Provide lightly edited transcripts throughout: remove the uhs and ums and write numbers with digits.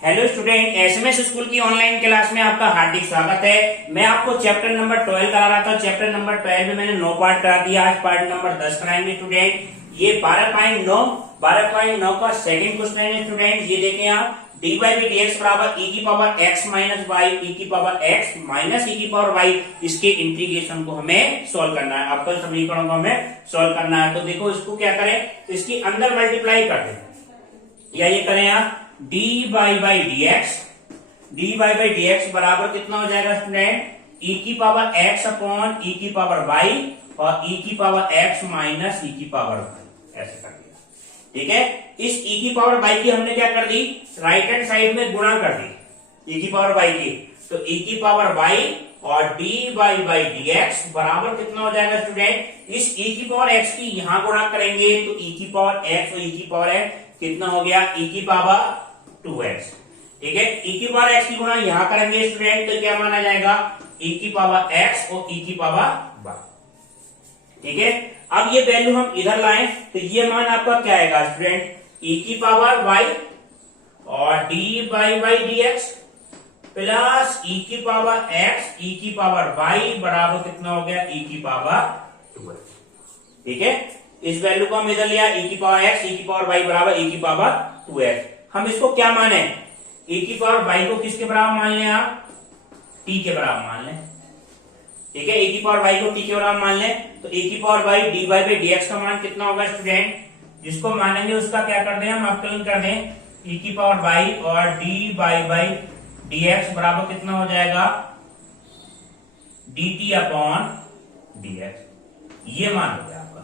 Hello student, SMS school की online class में आपका हार्दिक स्वागत है। मैं आपको चैप्टर नंबर 12 करा रहा था। चैप्टर नंबर 12 में मैंने 9 पार्ट करा दिया। आज पार्ट नंबर 10 कराएंगे स्टूडेंट। ये 12.9 का सेकंड क्वेश्चन है स्टूडेंट। ये देखें आप, d by b d x बराबर ई की power x minus y e की पावर एक्स माइनस ई की पावर वाई, इसके इंटीग्रेशन को हमें सोल्व करना है। आपको समीकरणों को हमें सोल्व करना है। तो देखो, इसको क्या करें, इसकी अंदर मल्टीप्लाई कर दें, या ये करें आप डी बाई डी एक्स बराबर कितना हो जाएगा स्टूडेंट, ई की पावर एक्स अपॉन ई की पावर वाई और ई की पावर एक्स माइनस ई की पावर वाई, ऐसे कर दिया। ठीक है, इस ई की पावर वाई की हमने क्या कर दी, राइट हैंड साइड में गुणा कर दी ई की पावर वाई की। तो ई की पावर वाई और डी बाई डी एक्स बराबर कितना हो जाएगा स्टूडेंट, इस ई की पावर एक्स की यहां गुणा करेंगे तो ई की पावर एक्स और ई की पावर एक्स कितना हो गया, ई की पावर 2x। ठीक है, e की पावर x की गुणा यहां करेंगे स्टूडेंट तो क्या माना जाएगा, e की पावर x और e की पावर y। ठीक है, अब ये वैल्यू हम इधर लाएं तो ये मान आपका क्या आएगा स्टूडेंट, e की पावर y और d by d x plus e की पावर x e की पावर y बराबर कितना हो गया, e की पावर 2x। ठीक है, इस वैल्यू को हम इधर लिया, e की पावर x e की पावर y बराबर e की पावर 2x। हम इसको क्या माने, e की पावर y को किसके बराबर मान लें आप, t के बराबर मान लें। ठीक है, e की पावर y को t के बराबर मान लें तो e की power y D by d x का मान कितना होगा स्टूडेंट, जिसको मानेंगे उसका क्या कर दें हम अवकलन कर दें, e की पावर y और डी बाई डी एक्स बराबर कितना हो जाएगा, dt अपॉन dx। ये मान हो गया आपका,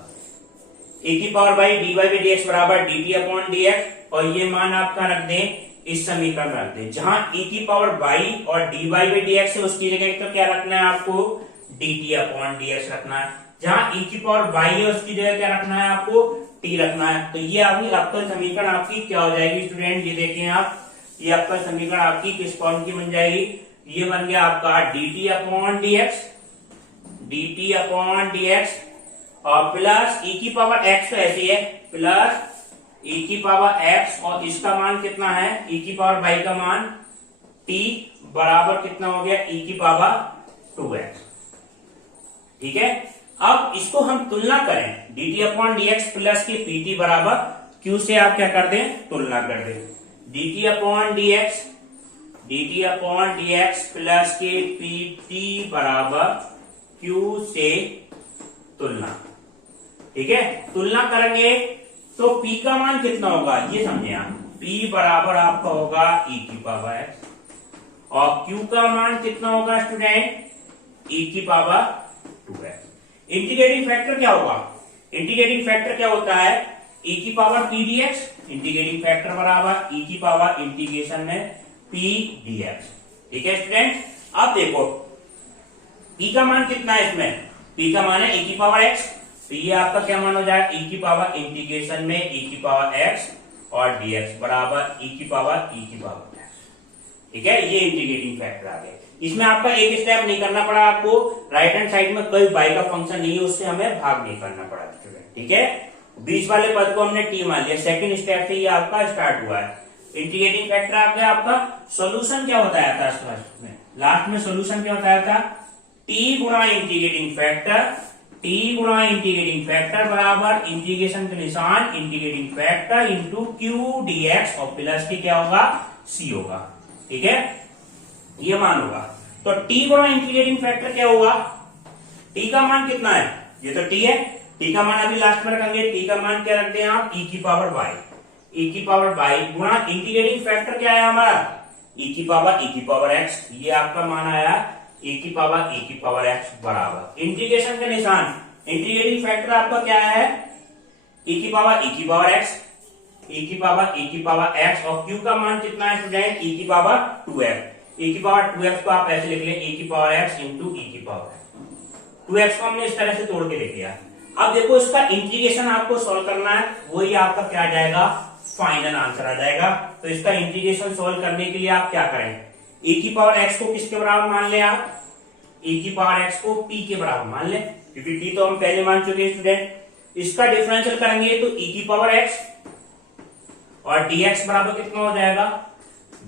e की power y D by d x बराबर dt अपॉन dx, और ये मान आपका रख दें इस समीकरण में रख दें। जहां e की पावर y और डी बाई डी एक्स है उसकी जगह तो क्या रखना है आपको, dt अपॉन dx रखना है। जहां e की पावर y है उसकी जगह क्या रखना है आपको, t रखना है। तो ये आपका समीकरण आपकी क्या हो जाएगी स्टूडेंट, ये देखें आप, ये आपका समीकरण आपकी किस फॉर्म की बन जाएगी, ये बन गया आपका dt अपॉन dx और प्लस e की पावर x तो ऐसी है, प्लस e की पावर x और इसका मान कितना है, e की पावर y का मान t बराबर कितना हो गया, e की पावर 2x। ठीक है, अब इसको हम तुलना करें, dt अपॉन dx प्लस के pt बराबर q से आप क्या कर दें, तुलना कर दें, dt अपॉन dx प्लस के pt बराबर q से तुलना। ठीक है, तुलना करेंगे तो p का मान कितना होगा, ये समझे आप, p बराबर आपका होगा e की पावर x और q का मान कितना होगा स्टूडेंट, e की पावर 2x। इंटीग्रेटिंग फैक्टर क्या होगा, इंटीग्रेटिंग फैक्टर क्या होता है, e की power p dx, integrating factor बराबर e की पावर इंटीग्रेशन में p dx। ठीक है स्टूडेंट, अब देखो p का मान कितना है, इसमें p का मान है e की पावर x, तो ये आपका क्या मान हो जाएगा, e की पावर इंटीग्रेशन में e की पावर x और dx बराबर e की पावर x। ठीक है, ये इंटीग्रेटिंग फैक्टर आ गए। इसमें आपका एक स्टेप नहीं करना पड़ा आपको, राइट हैंड साइड में कोई y का फंक्शन नहीं है, उससे हमें भाग नहीं करना पड़ा स्टूडेंट। ठीक है, बीच वाले पद को हमने t मान लिया, सेकंड स्टेप से ये आपका स्टार्ट हुआ है। इंटीग्रेटिंग फैक्टर आ गया आपका, सोल्यूशन क्या बताया था लास्ट में सोल्यूशन क्या बताया था, t गुणा इंटीग्रेटिंग फैक्टर बराबर इंटीग्रेशन के निशान integrating factor into Q dx और प्लस के क्या होगा, c होगा। ठीक है, ये मान होगा। तो t गुणा इंटीग्रेटिंग फैक्टर क्या होगा, t का मान कितना है, ये तो t है, t का मान अभी लास्ट में रखेंगे, t का मान क्या रखते हैं आप, e की पावर y गुणा इंटीग्रेटिंग फैक्टर क्या है हमारा, e की पावर x, ये आपका मान आया e की पावर x बराबर इंटीग्रेशन का निशान इंटीग्रेटिंग फैक्टर आपका क्या है, e की पावर x और q का मान कितना है स्टूडेंट, e की पावर 2x को आप ऐसे लिख लें, e की पावर x इंटू e की पावर 2x को हमने इस तरह से तोड़ के लिख लिया। अब देखो इसका इंटीग्रेशन आपको सोल्व करना है, वही आपका क्या आ जाएगा, फाइनल आंसर आ जाएगा। तो इसका इंटीग्रेशन सोल्व करने के लिए आप क्या करें, e की पावर x को किसके बराबर मान लें आप, e की पावर x को p के बराबर मान लें, क्योंकि t तो हम पहले मान चुके हैं स्टूडेंट। इसका डिफरेंशियल करेंगे तो e की पावर x और dx बराबर कितना हो जाएगा,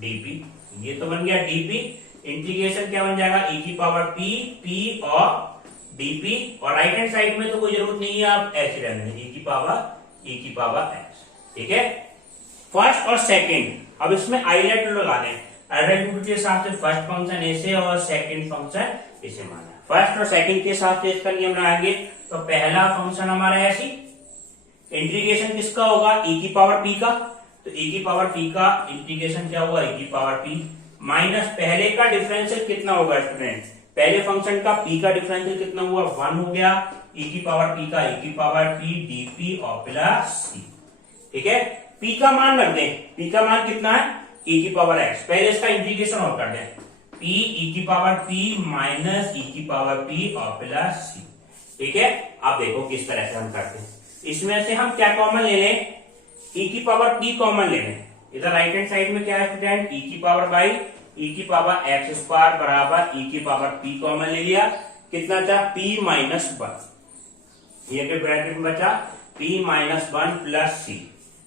डीपी। ये तो बन गया डीपी, इंटीग्रेशन क्या बन जाएगा e की पावर पी, पी और डीपी, और राइट हैंड साइड में तो कोई जरूरत नहीं है, आप ऐसे रहने दें e की पावर एक्स। ठीक है, फर्स्ट और सेकंड, अब इसमें आइलेट लगा दें, आइलेट के हिसाब से फर्स्ट फंक्शन ऐसे और सेकंड फंक्शन इसे माना। फर्स्ट और सेकंड के हिसाब से इसका नियम लगाएंगे, तो पहला फंक्शन हमारा ऐसी, इंटीग्रेशन किसका होगा e की पावर p का, तो e की पावर p का इंटीग्रेशन क्या होगा e की पावर p माइनस पहले का डिफरेंशियल कितना होगा स्टूडेंट, पहले फंक्शन का p का डिफरेंशियल कितना हुआ 1 हो गया, e की पावर p का e की पावर p dp और प्लस c। ठीक है, p का मान रख दें, p का मान कितना है e की पावर x, पहले इसका इंटीग्रेशन और कर दें, p e की पावर p माइनस e की पावर p और प्लस c। ठीक है, अब देखो किस तरह से हम करते हैं, इसमें से हम क्या कॉमन ले लें, e की पावर p कॉमन ले लें, इधर राइट हैंड साइड में क्या है स्टूडेंट e की पावर बाई e की पावर एक्स स्क्वायर बराबर e की पावर p कॉमन ले लिया, कितना था p माइनस 1, ये के ब्रैकेट में बचा p माइनस 1 प्लस c।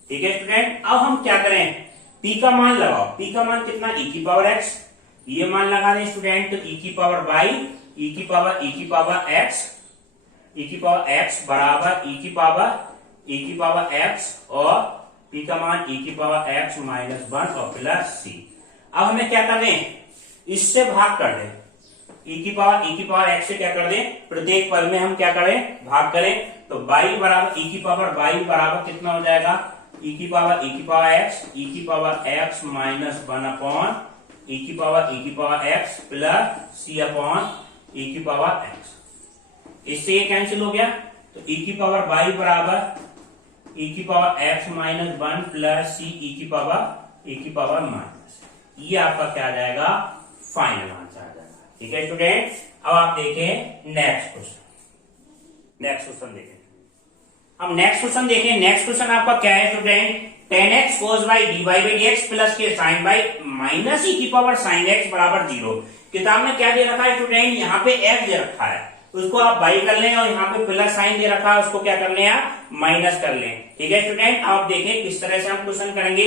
ठीक है स्टूडेंट, अब हम क्या करें, p का मान लगाओ, p का मान कितना e की पावर x, ये मान लगा दें स्टूडेंट, तो e की पावर बाई e की पावर x बराबर e की पावर x और p का मान e की पावर x माइनस 1 और प्लस c। अब हमें क्या कर दें, इससे भाग कर दें, e की पावर x से क्या कर दें, प्रत्येक पद में हम क्या करें भाग करें, तो बाई बराबर e की पावर बाई बराबर कितना हो जाएगा e की power x minus 1 upon e की power x plus c upon e की पावर x। इससे ये कैंसिल हो गया, तो e की पावर बाई बराबर e की power x minus 1 plus c e की पावर माइनस, ये आपका क्या आ जाएगा फाइनल आंसर आ जाएगा। ठीक है स्टूडेंट, अब आप देखें नेक्स्ट क्वेश्चन देखें, अब नेक्स्ट क्वेश्चन आपका क्या है student, tan x cos y dy by dx plus के sin y माइनस e की पावर sin x बराबर 0। किताब में क्या दे रखा है स्टूडेंट, यहाँ पे x दे रखा है, उसको आप बाई कर लें, और यहाँ पे प्लस साइन दे रखा है, उसको क्या कर लें आप माइनस कर लें। ठीक है स्टूडेंट, आप देखें किस तरह से हम क्वेश्चन करेंगे,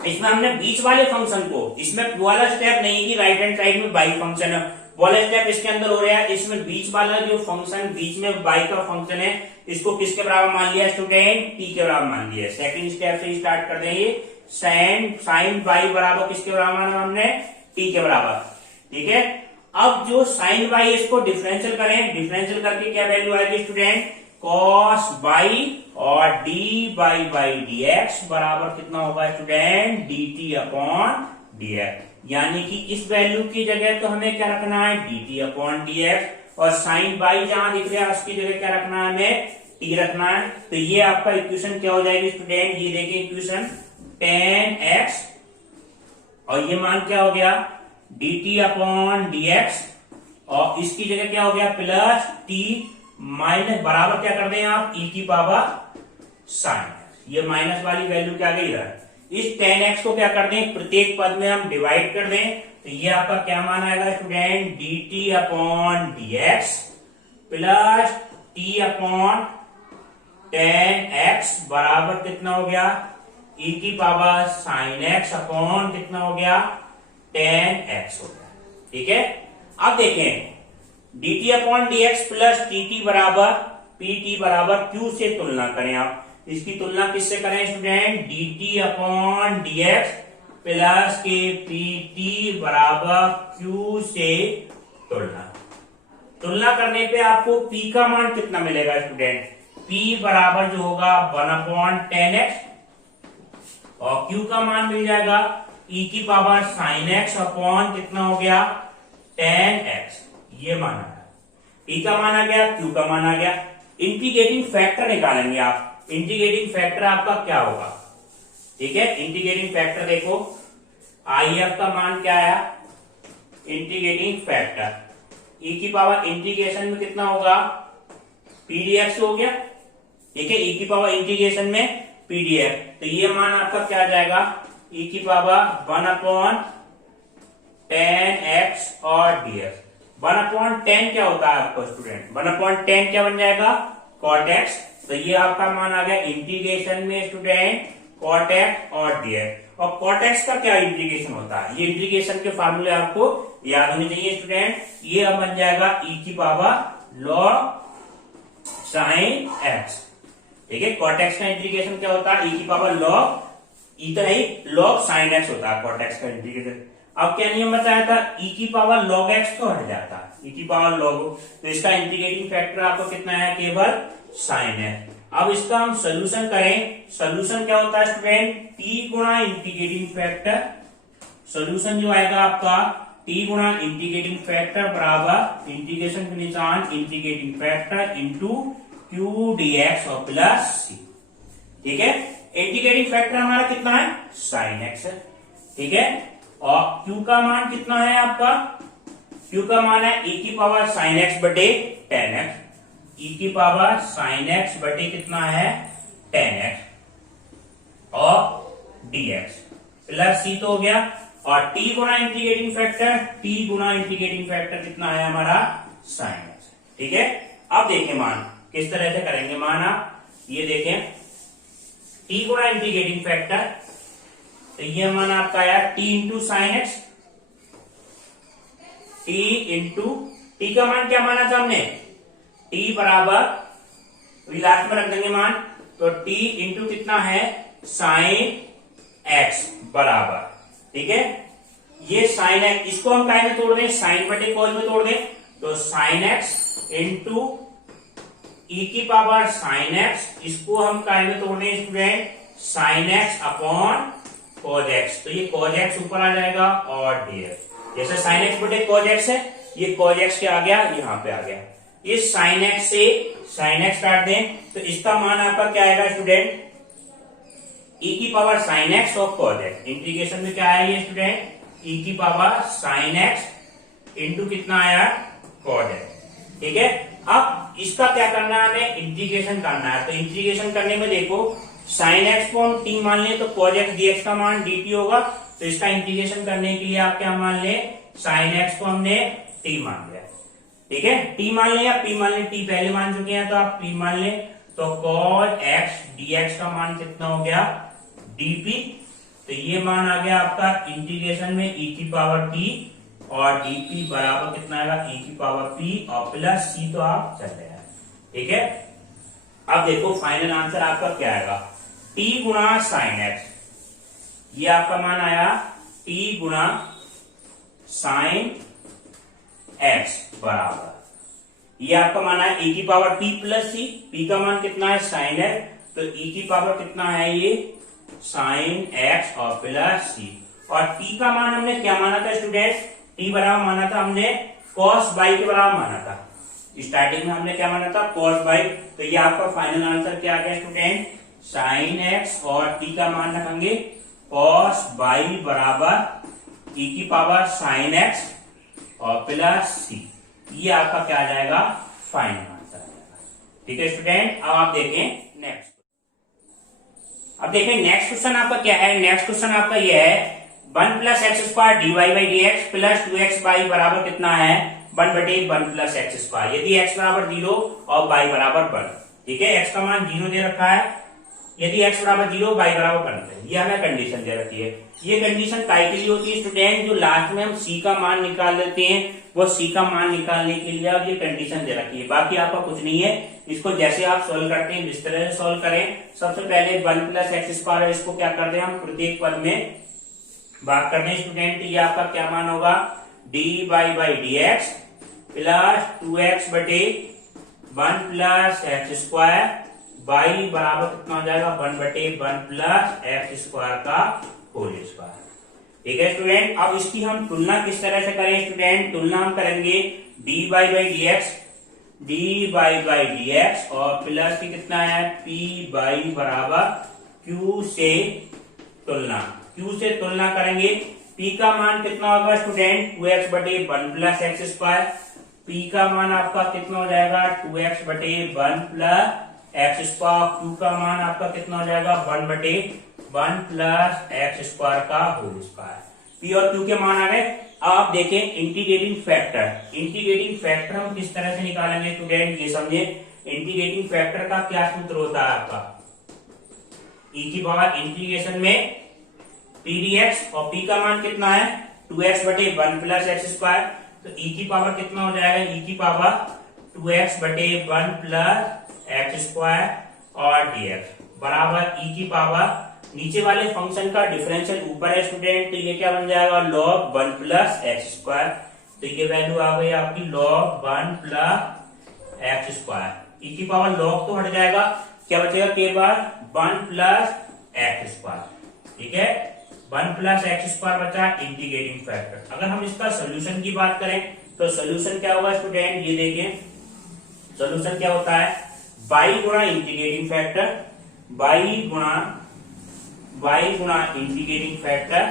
इसमें हमने बीच वाले फंक्शन को, इसमें वाला स्टेप नहीं कि राइट हैंड साइड में बाई फंक्शन है, वाला स्टेप इसके अंदर हो रहा है, इसमें बीच वाला जो फंक्शन बीच में बाई का फंक्शन है, इसको किसके बराबर मान लिया स्टूडेंट, t के बराबर मान लिया। सेकंड स्टेप से स्टार्ट कर देंगे, साइन बाई बराबर किसके बराबर माना हमने, t के बराबर। ठीक है, अब जो साइन बाई इसको डिफरेंशियल करें, डिफरेंशियल करके क्या वैल्यू आएगी स्टूडेंट, कॉस बाई और डी बाई डी एक्स बराबर कितना होगा student, D T upon D x, यानी कि इस वैल्यू की जगह तो हमें क्या रखना है D T upon D x, और साइन बाई जहां दिख रहा है उसकी जगह क्या रखना है हमें टी रखना है। तो ये आपका इक्वेशन क्या हो जाएगी स्टूडेंट, ये देखिए इक्वेशन tan x और ये मान क्या हो गया dt अपॉन dx, और इसकी जगह क्या हो गया प्लस t माइनस बराबर क्या कर दें आप e की पावर साइन, ये माइनस वाली वैल्यू क्या गई इधर, इस tan x को क्या कर दें प्रत्येक पद में हम डिवाइड कर दें, तो ये आपका क्या मान आएगा student dt upon dx plus t upon tan x बराबर कितना हो गया e की पावर साइन x अपॉन कितना हो गया tan x हो गया। ठीक है, अब देखें dt upon dx plus tt बराबर pt बराबर q से तुलना करें, आप इसकी तुलना किससे करें student, dt upon dx plus के pt बराबर q से तुलना करने पे आपको p का मान कितना मिलेगा स्टूडेंट, p बराबर जो होगा 1 अपॉन tan x, और q का मान मिल जाएगा e की पावर साइन x अपॉन कितना हो गया tan x, ये मान आ गया, p का मान आ गया q का मान आ गया। इंटीग्रेटिंग फैक्टर निकालेंगे आप, इंटीग्रेटिंग फैक्टर आपका क्या होगा, ठीक है इंटीग्रेटिंग फैक्टर देखो if का मान क्या आया, इंटीग्रेटिंग फैक्टर e की पावर इंटीग्रेशन में कितना होगा pdx हो गया, ठीक है e की पावर इंटीग्रेशन में pdx, तो ये मान आपका क्या आ जाएगा e की पावर 1 अपॉन tan x और dx, 1 अपॉन 10 क्या होता है आपका स्टूडेंट, 1 अपॉन 10 क्या बन जाएगा cot x, तो ये आपका मान आ गया इंटीग्रेशन में स्टूडेंट cot x और dx, और cot x का क्या इंटीग्रेशन होता है, ये इंटीग्रेशन के फार्मूले आपको याद होने चाहिए स्टूडेंट। ये अब बन जाएगा e की पावर log sin x, ठीक है। cot x का इंटीग्रेशन क्या होता है, e की पावर log e तो नहीं log sin x होता है cot x का इंटीग्रेशन। अब क्या नियम बताया था, e की पावर log x तो हट जाता है, e की पावर log, तो इसका इंटीग्रेटिंग फैक्टर आपको कितना है, केवल sin x। अब इसका हम सोल्यूशन करें, सोल्यूशन क्या होता है स्टूडेंट, t गुणा इंटीग्रेटिंग फैक्टर, सोल्यूशन जो आएगा आपका t गुणा इंटीग्रेटिंग फैक्टर बराबर इंटीग्रेशन के निशान integrating factor into q dx और प्लस c, ठीक है। इंटीग्रेटिंग फैक्टर हमारा कितना है, sin x है, ठीक है। और q का मान कितना है आपका, q का मान है e की पावर sin x बटे tan x, e की पावर sin x बटे कितना है tan x और dx प्लस c तो हो गया। और t गुणा इंटीग्रेटिंग फैक्टर, t गुणा इंटीग्रेटिंग फैक्टर कितना है हमारा sin x, ठीक है। अब देखें मान किस तरह से करेंगे, मान आप ये देखें, t गुणा इंटीग्रेटिंग फैक्टर, तो ये मान आपका आया t into sine x, t into t का मान क्या माना था हमने, t बराबर लास्ट में रख देंगे मान, तो t इंटू कितना है साइन x बराबर, ठीक है। ये साइन x, इसको हम काय में तोड़ दें, साइन बटे कॉस में तोड़ दें, तो साइन x इंटू e की पावर साइन x, इसको हम काय में तोड़ दें student, sine x upon cos x, तो ये कॉस x ऊपर आ जाएगा और dx, जैसे साइन x बटे कॉस x है, ये कॉस x क्या आ गया, यहाँ पे आ गया। इस साइन x से साइन x काट दें, तो इसका मान आपका क्या आएगा स्टूडेंट, e की पावर साइन x और कॉस x, इंटीग्रेशन में क्या आया ये स्टूडेंट, e की पावर साइन x इंटू कितना आया कॉस x, ठीक है। अब इसका क्या करना है, हमें इंटीग्रेशन करना है, तो इंटीग्रेशन करने में देखो साइन एक्स को हम t मान लें तो cos x dx का मान dt होगा, तो इसका इंटीग्रेशन करने के लिए आप क्या मान लें, साइन एक्स को हमने t मान लिया, ठीक है। t मान लें या p मान लें, t पहले मान चुके हैं तो आप p मान लें, तो cos x dx का मान कितना हो गया dp, तो ये मान आ गया आपका इंटीग्रेशन में e की पावर t और dp बराबर कितना आएगा e की पावर p और प्लस c, तो आप चल रहे हैं, ठीक है। अब देखो फाइनल आंसर आपका क्या आएगा, t गुणा साइन एक्स, ये आपका मान आया t गुणा साइन एक्स बराबर, ये आपका मान है e की power p plus c, p का मान कितना है साइन एक्स, तो e की पावर कितना है ये साइन एक्स और प्लस c, और t का मान हमने क्या माना था स्टूडेंट, t बराबर माना था हमने cos बाई के बराबर माना था, स्टार्टिंग में हमने क्या माना था cos बाई, तो ये आपका फाइनल आंसर क्या आ गया स्टूडेंट, साइन एक्स और t का मान रखेंगे cos बाई बराबर e की पावर साइन एक्स और प्लस c, ये आपका क्या आ जाएगा फाइनल आंसर आ जाएगा, ठीक है स्टूडेंट। अब आप देखें नेक्स्ट, अब देखें नेक्स्ट क्वेश्चन आपका क्या है, नेक्स्ट क्वेश्चन आपका ये है 1 plus x square d y by d x plus 2x by बराबर कितना है 1 बटे 1 प्लस एक्स स्क्वायर, यदि x बराबर 0 और y बराबर 1, ठीक है। x का मान 0 दे रखा है, यदि x बराबर 0 y बराबर 1 है, ये हमें कंडीशन दे रखी है। ये कंडीशन काय के लिए होती है स्टूडेंट, जो लास्ट में हम c का मान निकाल लेते हैं, वो c का मान निकालने के लिए अब ये कंडीशन दे रखी है, बाकी आपका कुछ नहीं है। इसको जैसे आप सोल्व करते हैं इस तरह से सोल्व करें। सबसे पहले 1 प्लस एक्स स्क्वायर है, इसको क्या कर दें हम प्रत्येक पद में भाग करने स्टूडेंट, ये आपका क्या मान होगा dy by d x plus 2x बटे 1 प्लस एक्स स्क्वायर y बराबर कितना हो जाएगा 1 बटे 1 प्लस एक्स स्क्वायर का होल स्क्वायर, ठीक है स्टूडेंट। अब इसकी हम तुलना किस तरह से करें स्टूडेंट, तुलना हम करेंगे dy बाई डी एक्स और प्लस की कितना है p बाई बराबर q से तुलना, q से तुलना करेंगे, p का मान कितना होगा स्टूडेंट 2x बटे 1 प्लस एक्स स्क्वायर, p का मान आपका कितना हो जाएगा 2x बटे 1 प्लस एक्स स्क्वायर, q का मान आपका कितना हो जाएगा 1 बटे 1 प्लस एक्स स्क्वायर का होल स्क्वायर, p और q के मान आ गए। अब आप देखें इंटीग्रेटिंग फैक्टर, इंटीग्रेटिंग फैक्टर हम किस तरह से निकालेंगे स्टूडेंट, ये समझे। इंटीग्रेटिंग फैक्टर का क्या सूत्र होता है आपका, e की पावर इंटीग्रेशन में टी डी एक्स, और पी का मान कितना है 2x बटे 1 प्लस एक्स स्क्वायर। तो ई की पावर कितना हो जाएगा, ई की पावर 2x बटे 1 प्लस एक्स स्क्वायर और dx बराबर ई की पावर, नीचे वाले फंक्शन का डिफरेंशियल ऊपर है स्टूडेंट, तो ये क्या बन जाएगा log 1 प्लस एक्स स्क्वायर। तो ये वैल्यू आ गई आपकी log 1 प्लस एक्स स्क्वायर। ई की पावर log तो हट जाएगा, क्या बचेगा केवल 1 प्लस एक्स स्क्वायर। ठीक है, 1 प्लस एक्स स्क्वायर बचा इंटीग्रेटिंग फैक्टर। अगर हम इसका सोल्यूशन की बात करें तो सोल्यूशन क्या होगा स्टूडेंट, ये देखें सोल्यूशन क्या होता है, y गुणा इंटीग्रेटिंग फैक्टर, y गुणा इंटीग्रेटिंग फैक्टर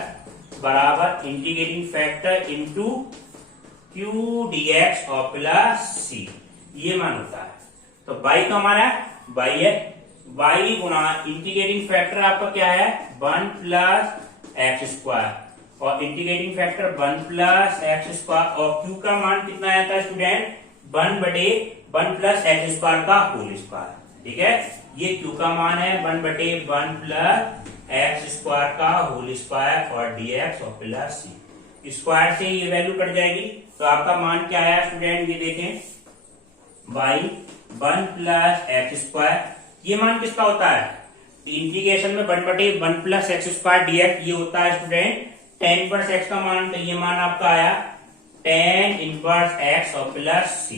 बराबर integrating factor into Q dx और प्लस c, ये मान होता है। तो y तो हमारा y है, y गुणा इंटीग्रेटिंग फैक्टर आपका क्या है 1 प्लस एक्स स्क्वायर और integrating factor 1 plus x square, और q का मान कितना आया था स्टूडेंट 1 बटे 1 प्लस एक्स स्क्वायर का होल स्क्वायर। ठीक है, ये q का मान है 1 बटे 1 प्लस एक्स स्क्वायर का होल स्क्वायर और dx और प्लस c, स्क्वायर से ये वैल्यू कट जाएगी। तो आपका मान क्या आया स्टूडेंट, ये देखें y 1 प्लस एक्स स्क्वायर, ये मान किसका होता है इंटीग्रेशन में 1 बटे 1 प्लस एक्स स्क्वायर dx, ये होता है स्टूडेंट tan इनवर्स x का मान। तो ये मान आपका आया tan इनवर्स x और प्लस c।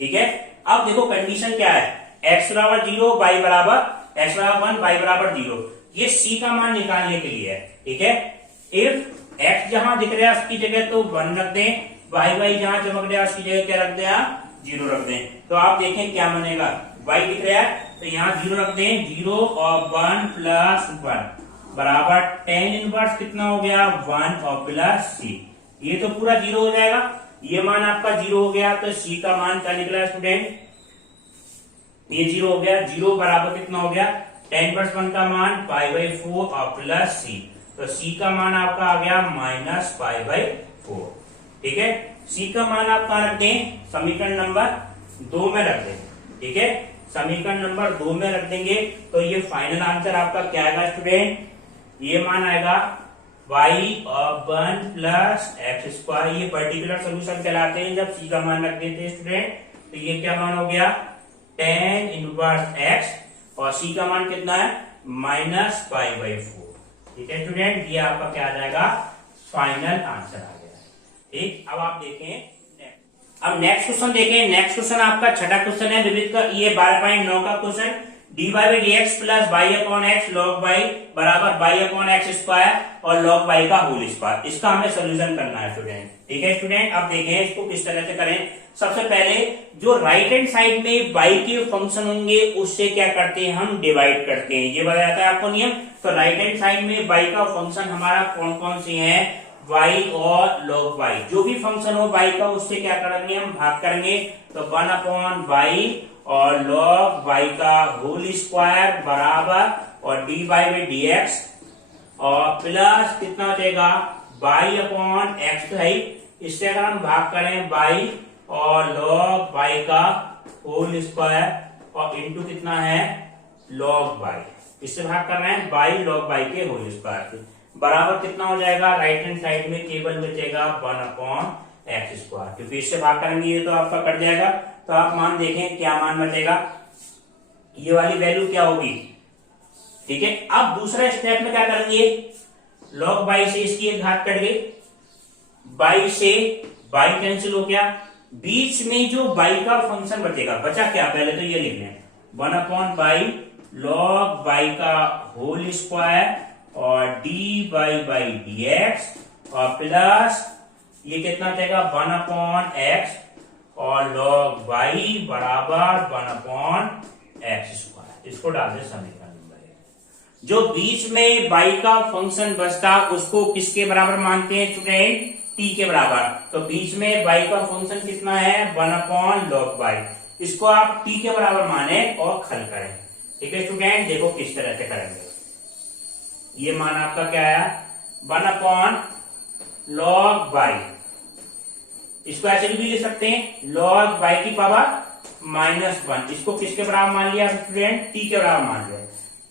ठीक है, अब देखो कंडीशन क्या है, x बराबर 0, y बराबर x बराबर 1, y बराबर 0, ये c का मान निकालने के लिए है। ठीक है, इफ x जहां दिख रहा है उसकी जगह तो 1 रख दें, y जहां चमक रहा है उसकी जगह क्या रख दें आप 0 रख दें। तो आप देखें क्या बनेगा, y दिख रहा है तो यहाँ 0 रख दें, 0 और 1 प्लस 1 बराबर tan इनवर्स कितना हो गया 1 और प्लस c, ये तो पूरा 0 हो जाएगा, ये मान आपका 0 हो गया। तो c का मान क्या निकला स्टूडेंट, ये 0 हो गया, 0 बराबर कितना हो गया tan इनवर्स 1 का मान π/4 और प्लस c, तो c का मान आपका आ गया माइनस π/4। ठीक है, c का मान आप कहाँ रख दें, समीकरण नंबर 2 में रख दें। ठीक है, समीकरण नंबर 2 में रख देंगे तो ये फाइनल आंसर आपका क्या आएगा स्टूडेंट, ये मान आएगा y और 1 प्लस एक्स स्क्वायर, ये पर्टिकुलर सोल्यूशन कहलाते हैं जब c का मान रख देते हैं स्टूडेंट। तो ये क्या मान हो गया tan इनवर्स x और c का मान कितना है माइनस π/4। ठीक है स्टूडेंट, ये आपका क्या आ जाएगा फाइनल आंसर आ गया। ठीक, अब आप देखें अब नेक्स्ट क्वेश्चन देखें। नेक्स्ट क्वेश्चन आपका छठा क्वेश्चन है विविध का, ये 12.9 का question, dy by d x plus y upon x log y बराबर y अपॉन एक्स स्क्वायर और लॉग y का होल स्क्वायर, इसका हमें सोल्यूशन करना है स्टूडेंट। ठीक है स्टूडेंट, अब देखें इसको किस तरह से करें। सबसे पहले जो राइट हैंड साइड में y के फंक्शन होंगे उससे क्या करते हैं हम डिवाइड करते हैं, ये बताया था आपको नियम। तो राइट हैंड साइड में y का फंक्शन हमारा कौन कौन से हैं, y और log y, जो भी फंक्शन हो y का उससे क्या करेंगे हम भाग करेंगे। तो 1 अपॉन y और log y का होल स्क्वायर बराबर और dy बाई डी एक्स और प्लस कितना हो जाएगा y अपॉन एक्स है, इससे अगर हम भाग करें y और log y का होल स्क्वायर और इंटू कितना है log y, इससे भाग कर रहे हैं y log y के होल स्क्वायर से बराबर कितना हो जाएगा, राइट हैंड साइड में केवल बचेगा 1 अपॉन एक्स स्क्वायर, क्योंकि इससे भाग करेंगे ये तो आपका कट जाएगा। तो आप मान देखें क्या मान बचेगा, ये वाली वैल्यू क्या होगी। ठीक है, अब दूसरा स्टेप में क्या करेंगे, log y से इसकी एक घात कट गई, y से y कैंसिल हो गया, बीच में जो y का फंक्शन बचेगा, बचा क्या पहले तो ये लिख लें 1 अपॉन y log y का होल स्क्वायर और dy बाई डी एक्स और प्लस ये कितना देगा 1 अपॉन एक्स और log y बराबर 1 अपॉन एक्स स्क्वायर, इसको डाल दे समीकरण नंबर 1। जो बीच में y का फंक्शन बचता उसको किसके बराबर मानते हैं स्टूडेंट, t के बराबर। तो बीच में y का फंक्शन कितना है 1 अपॉन log y, इसको आप t के बराबर माने और खल करें। ठीक है स्टूडेंट, देखो किस तरह से करेंगे। ये मान आपका क्या आया 1 अपॉन log y, इसको ऐसे भी लिख सकते हैं log y की पावर -1, इसको किसके बराबर मान लिया स्टूडेंट, t के बराबर मान लिया।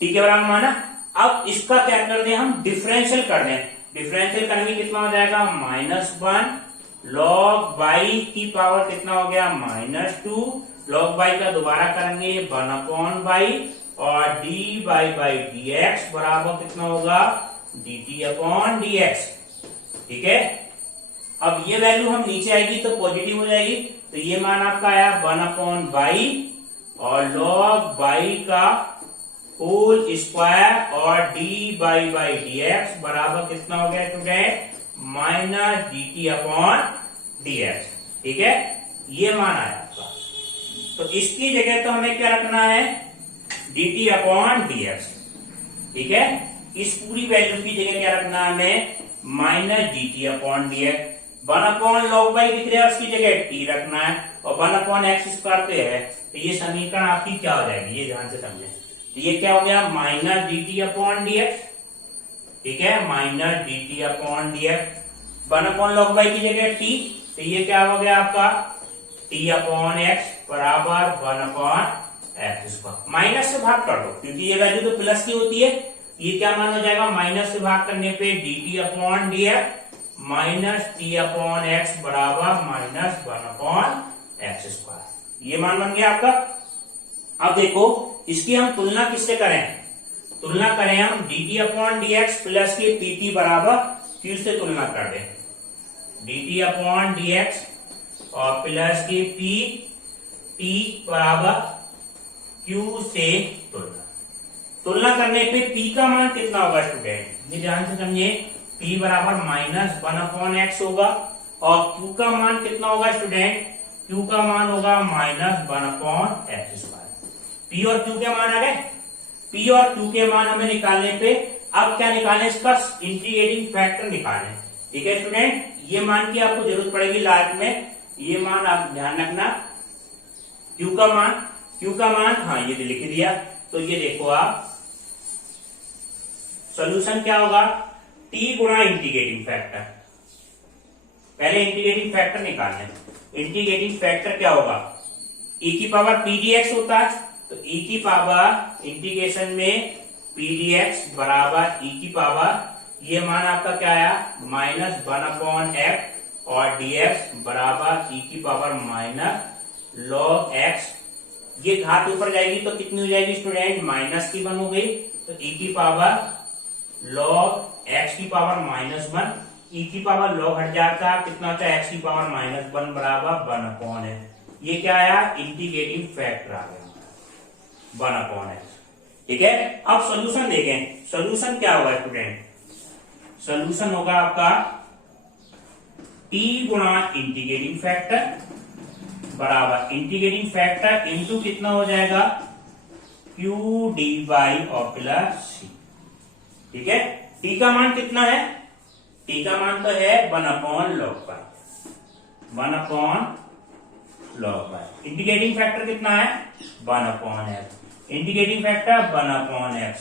t के बराबर माना, अब इसका क्या कर दें, हम डिफरेंशियल कर दें। डिफरेंशियल करेंगे कितना हो जाएगा, -1 log y की पावर कितना हो गया, -2 log y का दोबारा करेंगे 1/y और dy/dx बराबर कितना होगा, dt/dx। ठीक है, अब ये वैल्यू हम नीचे आएगी तो पॉजिटिव हो जाएगी, तो ये मान आपका आया 1/y और log y का होल स्क्वायर और dy/dx बराबर कितना हो गया स्टूडेंट, -dt/dx। ठीक है, ये मान आया आपका। तो इसकी जगह तो हमें क्या रखना है, dt/dx। ठीक है, इस पूरी वैल्यू की जगह क्या रखना है हमें, -dt/dx। 1/log y दिख रहा है, उसकी जगह t रखना है और 1/x² पे है, तो ये समीकरण आपकी क्या हो जाएगी, ये ध्यान से समझें। तो ये क्या हो गया, -dt/dx। ठीक है, -dt/dx। 1/log y की जगह t, तो ये क्या हो गया आपका, t/x बराबर 1/x²। माइनस से भाग कर दो क्योंकि ये वैल्यू तो प्लस की होती है, ये क्या मान हो जाएगा, माइनस से भाग करने पे dt/dx -t/x बराबर -1/x²। ये मान बन गया आपका। अब देखो इसकी हम तुलना किससे करें, तुलना करें हम dt/dx प्लस के pt बराबर q से तुलना कर दें। dt/dx और प्लस के p बराबर q से तुलना करने पे p का मान कितना होगा स्टूडेंट, ये ध्यान से समझिए, p बराबर -1/x होगा और q का मान कितना होगा स्टूडेंट, q का मान होगा -1/x²। p और q के मान आ गए, p और q के मान हमें निकालने पे अब क्या निकालें, इसका इंटीग्रेटिंग फैक्टर निकालें। ठीक है स्टूडेंट, ये मान की आपको जरूरत पड़ेगी लास्ट में, ये मान आप ध्यान रखना। q का मान हाँ ये लिख दिया, तो ये देखो आप सॉल्यूशन क्या होगा, t गुणा इंटीग्रेटिंग फैक्टर। पहले इंटीग्रेटिंग फैक्टर निकालना है। इंटीग्रेटिंग फैक्टर क्या होगा, e की पावर pdx होता है, तो e की पावर इंटीग्रेशन में pdx बराबर e की पावर, ये मान आपका क्या आया, -1/f और dx बराबर e की पावर -log x। ये घात ऊपर जाएगी तो कितनी हो जाएगी स्टूडेंट, -1 हो गई, तो e की पावर log x की पावर -1, e की पावर log हट जाता है, कितना होता है, x की पावर -1 बराबर 1 है। ये क्या आया, इंटीग्रेटिंग फैक्टर आ गया 1/x। ठीक है, अब सॉल्यूशन देखें, सॉल्यूशन क्या होगा स्टूडेंट, सॉल्यूशन होगा आपका t गुणा इंटीग्रेटिंग फैक्टर बराबर इंटीग्रेटिंग फैक्टर इंटू कितना हो जाएगा, q dy और प्लस c। ठीक है, t का मान कितना है, t का मान तो है 1/log y, 1/log y। Integrating factor कितना है, 1/x। इंटीग्रेटिंग फैक्टर 1/x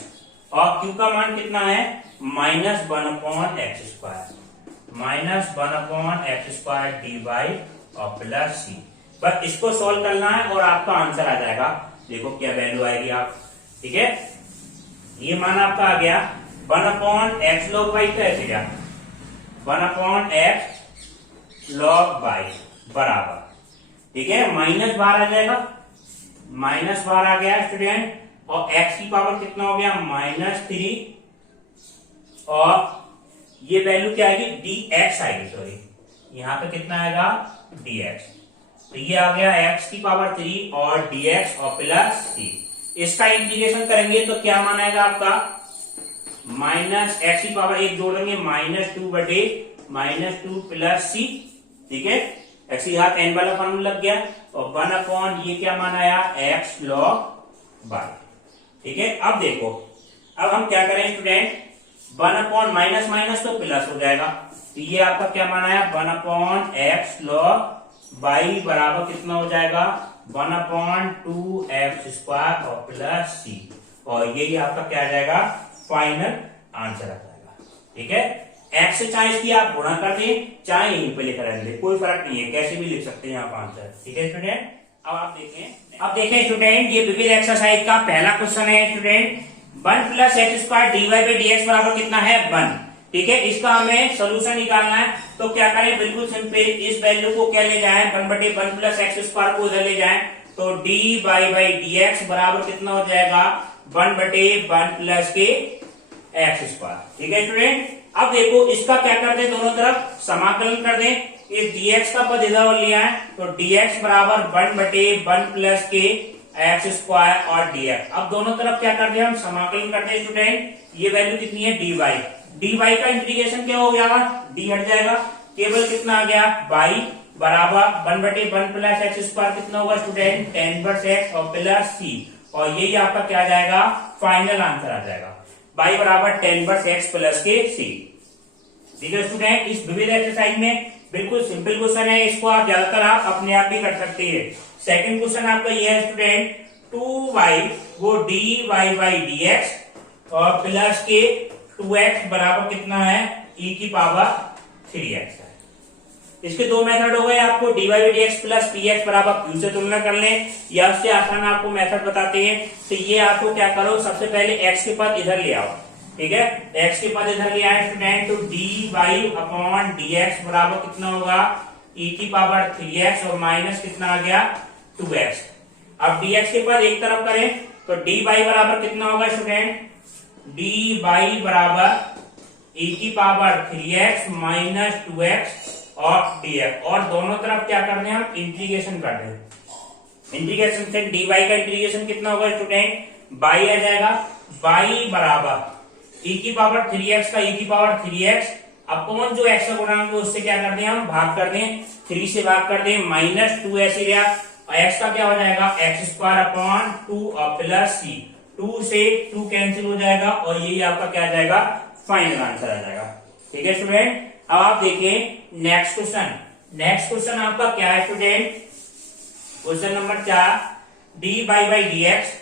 और q का मान कितना है, -1/x², -1/x² dy और प्लस c। बस इसको सॉल्व करना है और आपका आंसर आ जाएगा। देखो क्या वैल्यू आएगी आप। ठीक है, ये मान आपका आ गया 1/x log y, कैसे गया 1/x log y बराबर, ठीक है, माइनस बार आ जाएगा, माइनस बार आ गया स्टूडेंट, और x की पावर कितना हो गया, -3 और ये वैल्यू क्या आएगी, dx आएगी, सॉरी यहाँ पे कितना आएगा, dx। तो ये आ गया x की पावर 3 और dx और प्लस c। इसका इंटीग्रेशन करेंगे तो क्या मान आएगा आपका, -x की पावर 1 जोड़ेंगे -2 प्लस c। ठीक है, x की घात n वाला फॉर्मूला लग गया और 1/, ये क्या मान आया, x log y। ठीक है, अब देखो, अब हम क्या करें स्टूडेंट, 1/, माइनस माइनस तो प्लस हो जाएगा, तो ये आपका क्या मान आया, 1/x log y बराबर कितना हो जाएगा, 1/2x² और प्लस c, और यही आपका क्या आ जाएगा, फाइनल आंसर आ जाएगा। ठीक है, x से चाहे इसकी आप गुणा कर दें, चाहे यहीं पे लेकर आएंगे, कोई फर्क नहीं है, कैसे भी लिख सकते हैं आप आंसर। ठीक है स्टूडेंट, अब आप देखें स्टूडेंट, ये विविध एक्सरसाइज का पहला क्वेश्चन है student, 1 plus x square d y by d x बराबर कितना है 1। ठीक है, इसका हमें सोल्यूशन निकालना है। तो क्या करें, बिल्कुल सिंपल, इस वैल्यू को क्या ले जाए 1/1 प्लस एक्स स्क्वायर को उधर ले जाए, तो d y by d x बराबर कितना हो जाएगा 1/1 प्लस के एक्स स्क्वायर। ठीक है स्टूडेंट, अब देखो इसका क्या कर दे, दोनों तरफ समाकलन कर दें। इस dx का पद इधर लिया है तो dx बराबर 1/1 प्लस के एक्स स्क्वायर और dx। अब दोनों तरफ क्या कर दे, हम समाकलन करते हैं स्टूडेंट। ये वैल्यू कितनी है dy का इंटीग्रेशन क्या हो जाएगा, d हट जाएगा, केवल कितना आ गया y बराबर 1/1 प्लस एक्स स्क्वायर कितना होगा स्टूडेंट tan इनवर्स x और प्लस c, और यही आपका क्या आ जाएगा फाइनल आंसर आ जाएगा y बराबर tan इनवर्स x प्लस के c। ठीक है स्टूडेंट, इस विविध एक्सरसाइज में बिल्कुल सिंपल क्वेश्चन है, इसको आप ज्यादातर आप अपने आप ही कर सकते हैं। सेकंड क्वेश्चन आपका ये है स्टूडेंट 2y वो dy बाई dx और प्लस के 2x बराबर कितना है e की पावर 3x है। इसके दो मेथड हो गए आपको, dy by dx plus px बराबर q से तुलना कर लें, या उससे आसान आपको मेथड बताते हैं। तो ये आपको क्या करो, सबसे पहले x के पद इधर ले आओ। ठीक है, x के पद इधर ले आए स्टूडेंट, तो dy अपॉन dx बराबर कितना होगा e की पावर 3x और माइनस कितना आ गया 2x। अब dx के पद एक तरफ करें तो dy बराबर कितना होगा स्टूडेंट, dy बराबर e की पावर 3x माइनस 2x और dx, और दोनों तरफ क्या करने हम इंटीग्रेशन कर दें। इंटीग्रेशन से dy का इंटीग्रेशन कितना होगा स्टूडेंट, y आ जाएगा, y बराबर e की पावर 3x का e की पावर 3x अपॉन जो x का गुणांक है उससे क्या कर दें हम भाग कर दें, 3 से भाग कर दें, माइनस 2 ऐसे गया, x का क्या हो जाएगा एक्स स्क्वायर अपॉन 2 और प्लस c, 2 से 2 कैंसिल हो जाएगा और यही आपका क्या आ जाएगा फाइनल आंसर आ जाएगा। ठीक है स्टूडेंट, अब आप देखिए नेक्स्ट क्वेश्चन। नेक्स्ट क्वेश्चन आपका क्या है student, question number 4 dy by dx।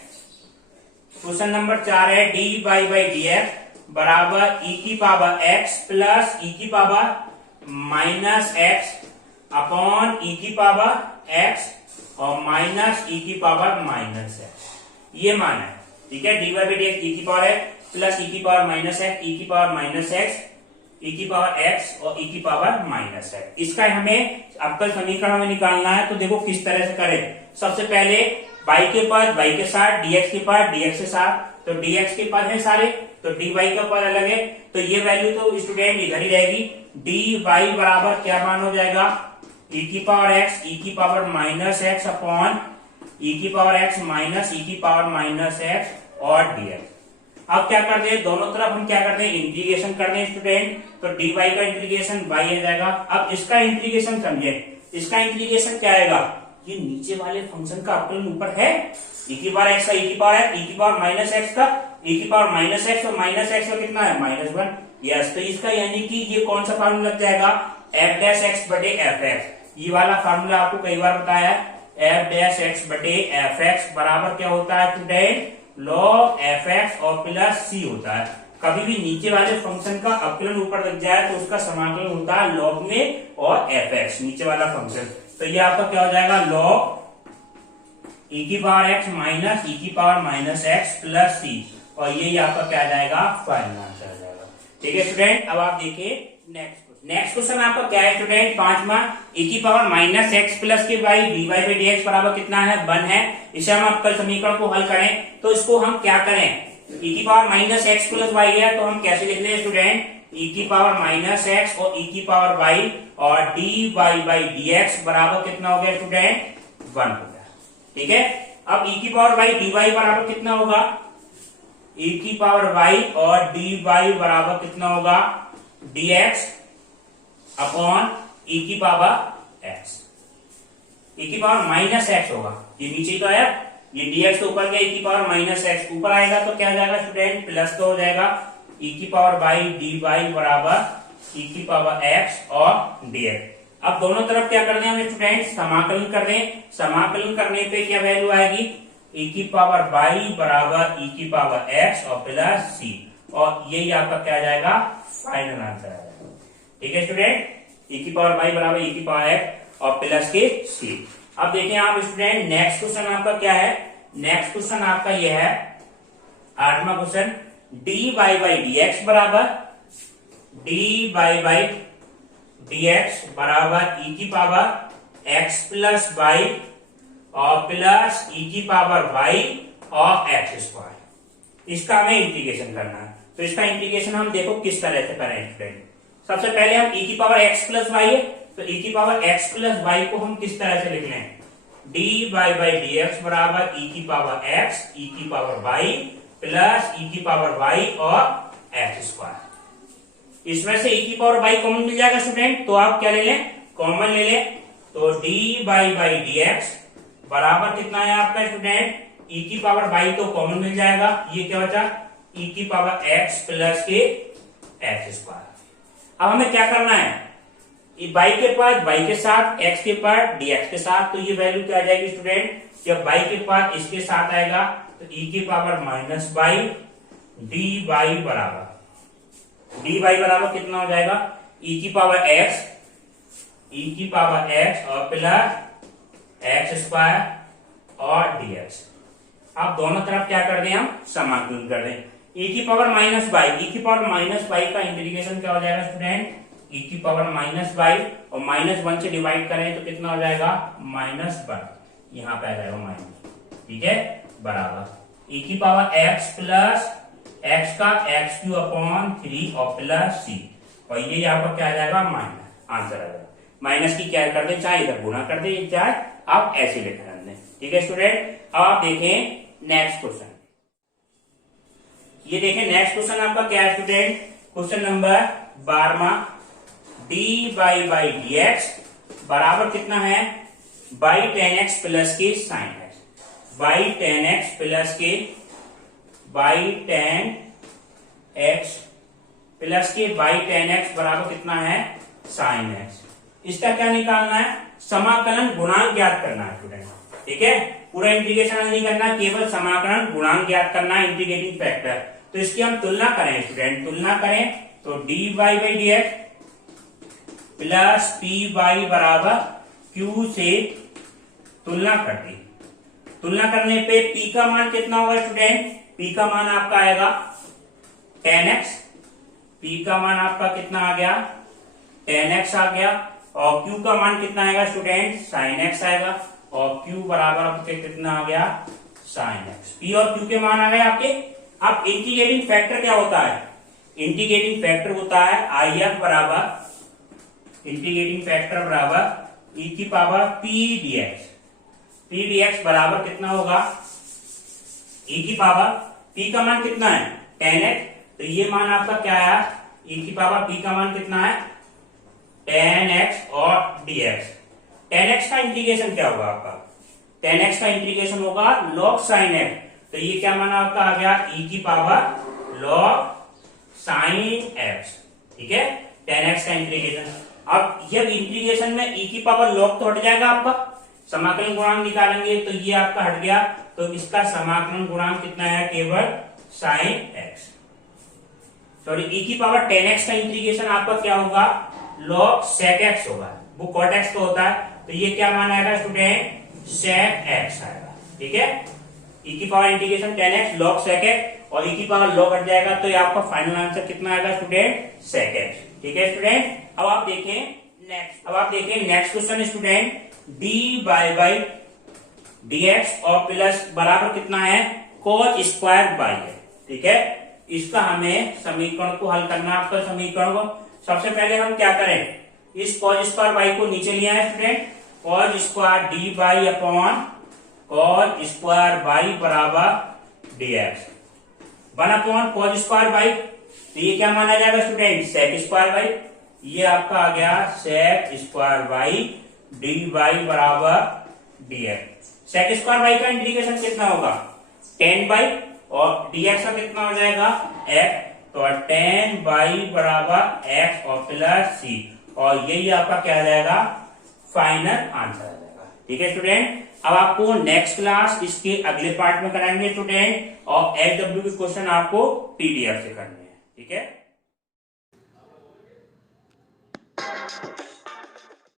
Question number 4 है dy बाई dx बराबर e की पावर x प्लस e की power minus x upon e की पावर x और माइनस e की पावर माइनस x, ये मान है। ठीक है, dy बाई dx e की पावर x प्लस e की पावर माइनस x, e की पावर माइनस x, e की पावर x और e की पावर माइनस x। इसका हमें अवकल समीकरण में निकालना है। तो देखो किस तरह से करें, सबसे पहले y के पद y के साथ, dx के पद dx के साथ, तो dx के पद है सारे, तो dy का पद अलग है, तो ये वैल्यू तो स्टूडेंट इधर ही रहेगी। dy बराबर क्या मान हो जाएगा e की पावर x, e की power minus x upon e की पावर x माइनस e की पावर माइनस x और dx। अब क्या करते हैं, दोनों तरफ हम क्या करते हैं इंटीग्रेशन करते हैं स्टूडेंट, तो dy का इंटीग्रेशन y आ जाएगा। अब इसका इंटीग्रेशन समझे, इसका इंटीग्रेशन क्या आएगा, ये नीचे वाले फंक्शन का अपकलन ऊपर है, e की पावर x का e की पावर x, e की पावर माइनस x का e की पावर माइनस x और माइनस x का कितना है -1। यस, तो इसका यानी कि ये कौन सा फार्मूला लग जाएगा f डैश x बटे fx। ये वाला फार्मूला आपको कई बार बताया है, f डैश x बटे fx बराबर क्या होता है स्टूडेंट log fx और प्लस c होता है। कभी भी नीचे वाले फंक्शन का अपकलन ऊपर लग जाए तो उसका समाकलन होता है log में और fx, नीचे वाला फंक्शन। तो ये आपका क्या हो जाएगा log e की पावर x माइनस e की power minus x plus c, और यही आपका क्या आ जाएगा फाइनल आंसर आ जाएगा। ठीक है स्टूडेंट, अब आप देखिए नेक्स्ट क्वेश्चन आपका क्या है स्टूडेंट, 5वां e की power minus x plus k by dy by dx बराबर कितना है 1 है। इसे हम अवकल समीकरण को हल करें तो इसको हम क्या करें, e की power minus x plus y है तो हम कैसे लिख लें स्टूडेंट, e की पावर माइनस एक्स और e की पावर y और dy बाई dx बराबर कितना हो गया स्टूडेंट 1 हो गया। ठीक है, अब e की पावर y dy बराबर कितना होगा, e की पावर y और dy बराबर कितना होगा dx अपॉन e की पावर x, e की पावर माइनस x होगा, ये नीचे तो आया, ये dx तो ऊपर गया, e की पावर माइनस x ऊपर आएगा तो क्या हो जाएगा स्टूडेंट प्लस तो हो जाएगा e की पावर y dy बराबर e की पावर x और dx। अब दोनों तरफ क्या कर दें हम स्टूडेंट समाकलन कर दें, समाकलन करने पे क्या वैल्यू आएगी e की पावर y बराबर e की पावर x और प्लस c, और यही आपका क्या आ जाएगा फाइनल आंसर आ जाएगा। ठीक है स्टूडेंट, e की पावर y बराबर e की पावर x और प्लस के c। अब देखें आप स्टूडेंट नेक्स्ट क्वेश्चन आपका क्या है, नेक्स्ट क्वेश्चन आपका यह है 8वां question, d y by d x बराबर d y by d x बराबर ई की पावर एक्स प्लस वाई और प्लस ई की पावर वाई और एक्स स्क्वायर। इसका हमें इंटीग्रेशन करना है। तो इसका इंटीग्रेशन हम देखो किस तरह से करें स्टूडेंट। सबसे पहले हम ई की पावर एक्स प्लस वाई है, तो ई की पावर एक्स प्लस वाई को हम किस तरह से लिख लें, d y by d x बराबर ई की पावर एक्स ई की पावर वाई प्लस ई की पावर वाई और एक्स स्क्वायर। इसमें से ई की पावर वाई कॉमन मिल जाएगा स्टूडेंट, तो आप क्या ले लें, कॉमन ले लें। तो d y by d x बराबर कितना है आपका स्टूडेंट, ई की पावर वाई तो कॉमन मिल जाएगा, ये क्या बचा, ई की पावर एक्स प्लस के एक्स स्क्वायर। अब हमें क्या करना है, वाई के पास वाई के साथ, एक्स के पास डीएक्स के साथ, तो ये वैल्यू क्या आ जाएगी स्टूडेंट, जब वाई के पास इसके साथ आएगा तो ई की power minus y d y बराबर कितना हो जाएगा, ई की पावर एक्स और प्लस एक्स स्क्वायर और डीएक्स। अब दोनों तरफ क्या कर दें, हम समाकलन कर दें। ई की पावर माइनस वाई, ई की पावर माइनस वाई का इंटीग्रेशन क्या हो जाएगा स्टूडेंट, ई की पावर माइनस वाई और -1 से डिवाइड करें तो कितना हो जाएगा, -1, यहां पे आ जाएगा माइनस, ठीक है, बराबर ई की पावर एक्स प्लस एक्स का एक्स क्यू अपॉन 3 और प्लस सी, और ये यहाँ पर क्या आ जाएगा, माइनस, आंसर आ जाएगा। माइनस की क्या कर दें, चाहे इधर गुना कर दें, चाहे आप ऐसे लेकर रख दें, ठीक है स्टूडेंट। अब आप देखें नेक्स्ट क्वेश्चन, ये देखें नेक्स्ट क्वेश्चन आपका क्या है स्टूडेंट, क्वेश्चन नंबर 12वां, d y by d x बराबर कितना है, by 10x plus k sine x, by 10x plus k by 10x plus k by 10x बराबर कितना है, साइन एक्स। इसका क्या निकालना है, समाकलन गुणांक ज्ञात करना है स्टूडेंट, ठीक है, पूरा इंटीग्रेशन नहीं करना, केवल समाकलन गुणांक ज्ञात करना है, इंटीग्रेटिंग फैक्टर। तो इसकी हम तुलना करें स्टूडेंट, तुलना करें तो d y by d x plus p y बराबर क्यू से तुलना कर दी। तुलना करने पे पी का मान कितना होगा स्टूडेंट, पी का मान आपका आएगा 10x, पी का मान आपका कितना आ गया, 10x आ गया, और क्यू का मान कितना आएगा स्टूडेंट, sin x आएगा, और क्यू बराबर आपके कितना आ गया, sin x। पी और क्यू के मान आ गए आपके। अब इंटीग्रेटिंग फैक्टर क्या होता है, इंटीग्रेटिंग फैक्टर होता है आई एफ बराबर, इंटीग्रेटिंग फैक्टर बराबर ई की power p d x, p d x बराबर कितना होगा, ई की पावर, पी का मान कितना है 10x, तो ये मान आपका क्या है, ई की पावर पी का मान कितना है 10x और dx। 10x का इंटीग्रेशन क्या होगा आपका, 10x का इंटीग्रेशन होगा log sin x, तो ये क्या माना आपका आ गया, e की पावर log sin x, ठीक है, 10x का इंटीग्रेशन। अब जब इंटीग्रेशन में e की पावर log तो हट जाएगा आपका, समाकलन गुणांक निकालेंगे तो ये आपका हट गया, तो इसका समाकलन गुणांक कितना है, केवल sin x, सॉरी e की पावर 10x का इंटीग्रेशन आपका क्या होगा, log sec x होगा, वो cot x का होता है, तो ये क्या मान आएगा स्टूडेंट, sec x आएगा, ठीक है, e की power integration 10x log sec x और e की पावर log हट जाएगा, तो ये आपका फाइनल आंसर कितना आएगा स्टूडेंट, sec x, ठीक है स्टूडेंट। अब आप देखें next question student, dy by dx और प्लस बराबर कितना है, cos स्क्वायर बाई है, ठीक है, इसका हमें समीकरण को हल करना है, आपका समीकरण को। सबसे पहले हम क्या करें, इस cos स्क्वायर बाई को नीचे लिया है student, cos square D by upon cos square by बराबर dx, 1 upon cos square by, तो ये क्या माना जाएगा स्टूडेंट, sec स्क्वायर बाई, ये आपका आ गया sec square by D by बराबर dx। sec स्क्वायर बाई का इंटीग्रेशन कितना होगा, 10 बाई, और dx का कितना हो जाएगा x, तो 10 बाई बराबर x और प्लस c, और यही आपका क्या आ जाएगा, फाइनल आंसर आ जाएगा, ठीक है स्टूडेंट। अब आपको नेक्स्ट क्लास इसके अगले पार्ट में कराएंगे स्टूडेंट, और एचडब्ल्यू के क्वेश्चन आपको पीडीएफ से करने हैं, ठीक है।